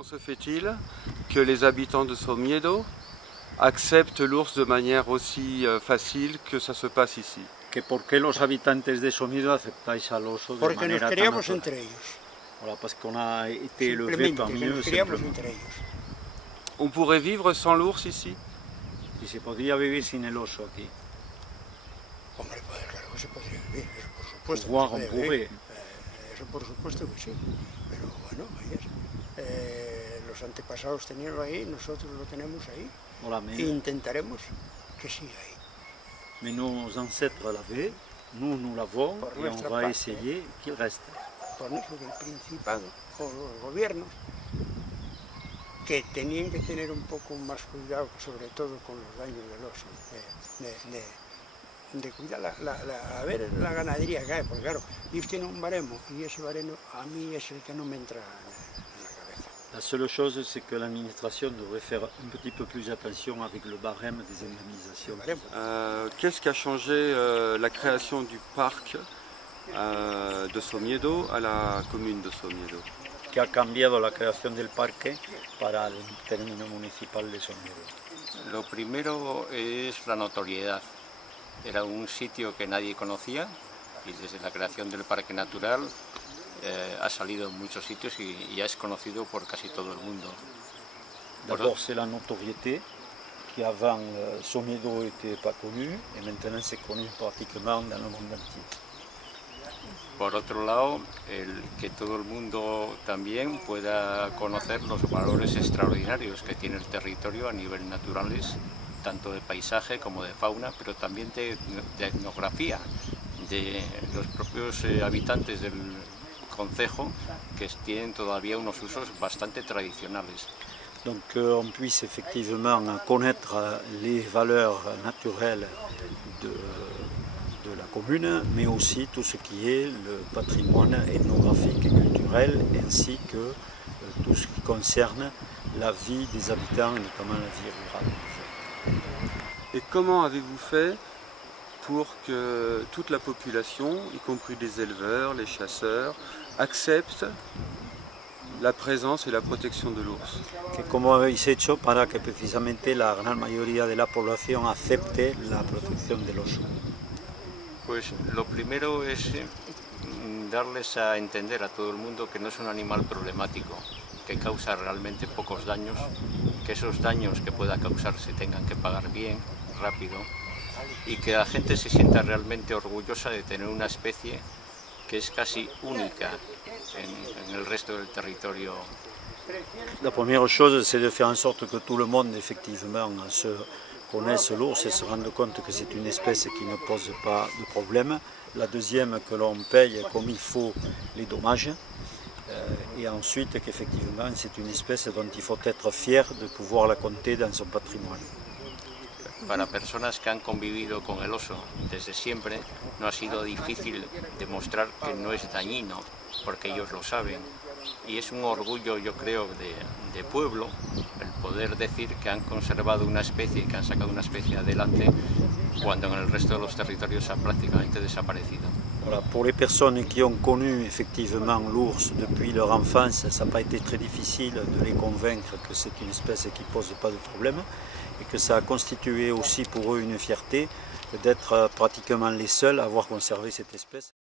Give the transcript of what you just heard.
Comment se fait-il que les habitants de Somiedo acceptent l'ours de manière aussi facile que ça se passe ici? ¿Por qué los habitantes de Somiedo aceptáis al oso de Porque manera nos tan criamos natural? entre ellos. Voilà, parce qu'on a été élevé Simplemente, parmi que eux. nos criamos Simplement. entre ellos. On pourrait vivre sans l'ours ici? Y se podría vivir sin el oso aquí. Hombre, pues claro que se podría vivir, eso por supuesto. Pouvoir, que on se puede pourrait. vivir. Eso por supuesto que sí. Pero bueno, los antepasados teníanlo ahí, nosotros lo tenemos ahí. Voilà, E intentaremos que siga ahí. mais nos ancêtres l'avaient, nous l'avons, Por et on nuestra va parte. essayer qu'il reste. Por eso del Principado o los gobiernos que tenían que tener un poco más cuidado, sobre todo con los daños del oso, de cuidar a ver la ganadería que hay, porque claro, ellos tienen un baremo y ese baremo a mí es el que no me entra en la cabeza. La seule chose, c'est que l'administration devrait faire un petit peu plus attention avec le barème des indemnisations. Qu'est-ce qui a changé la création du parc de Somiedo a la commune de Somiedo? Que ha cambiado la creación del parque para el término municipal de Somiedo. Lo primero es la notoriedad. Era un sitio que nadie conocía y desde la creación del parque natural ha salido en muchos sitios y ya es conocido por casi todo el mundo. D'abord, c'est la notoriété, qui avant Somiedo n'était pas connu, et maintenant c'est connu pratiquement dans le monde entier. Por otro lado, el que todo el mundo también pueda conocer los valores extraordinarios que tiene el territorio a nivel naturales, tanto de paisaje como de fauna, pero también de etnografía, de los propios habitantes del concejo, que tienen todavía unos usos bastante tradicionales. Donc on puisse effectivement connaître les valeurs naturelles de la commune, mais aussi tout ce qui est le patrimoine ethnographique et culturel, ainsi que tout ce qui concerne la vie des habitants, et notamment la vie rurale. Et comment avez-vous fait pour que toute la population, y compris les éleveurs, les chasseurs, acceptent la présence et la protection de l'ours? ¿Cómo habéis hecho para que precisamente la gran mayoría de la población acepte la protección del oso? Pues lo primero es darles a entender a todo el mundo que no es un animal problemático, que causa realmente pocos daños, que esos daños que pueda causar se tengan que pagar bien, rápido, y que la gente se sienta realmente orgullosa de tener una especie que es casi única en el resto del territorio. La première chose, c'est de faire en sorte que tout le monde, effectivement, connaisse l'ours et se rende compte que c'est une espèce qui ne pose pas de problème. La deuxième, que l'on paye comme il faut les dommages. Et ensuite, qu'effectivement, c'est une espèce dont il faut être fier de pouvoir la compter dans son patrimoine. Para personas que han convivido con el oso desde siempre, no ha sido difícil demostrar que no es dañino, porque ellos lo saben. Y es un orgullo, yo creo, de pueblo, el poder decir que han conservado una especie, que han sacado una especie adelante, cuando en el resto de los territorios ha prácticamente desaparecido. Voilà, pour les personnes qui ont connu effectivement l'ours depuis leur enfance, ça n'a pas été très difficile de les convaincre que c'est une espèce qui ne pose pas de problème et que ça a constitué aussi pour eux une fierté d'être pratiquement les seuls à avoir conservé cette espèce.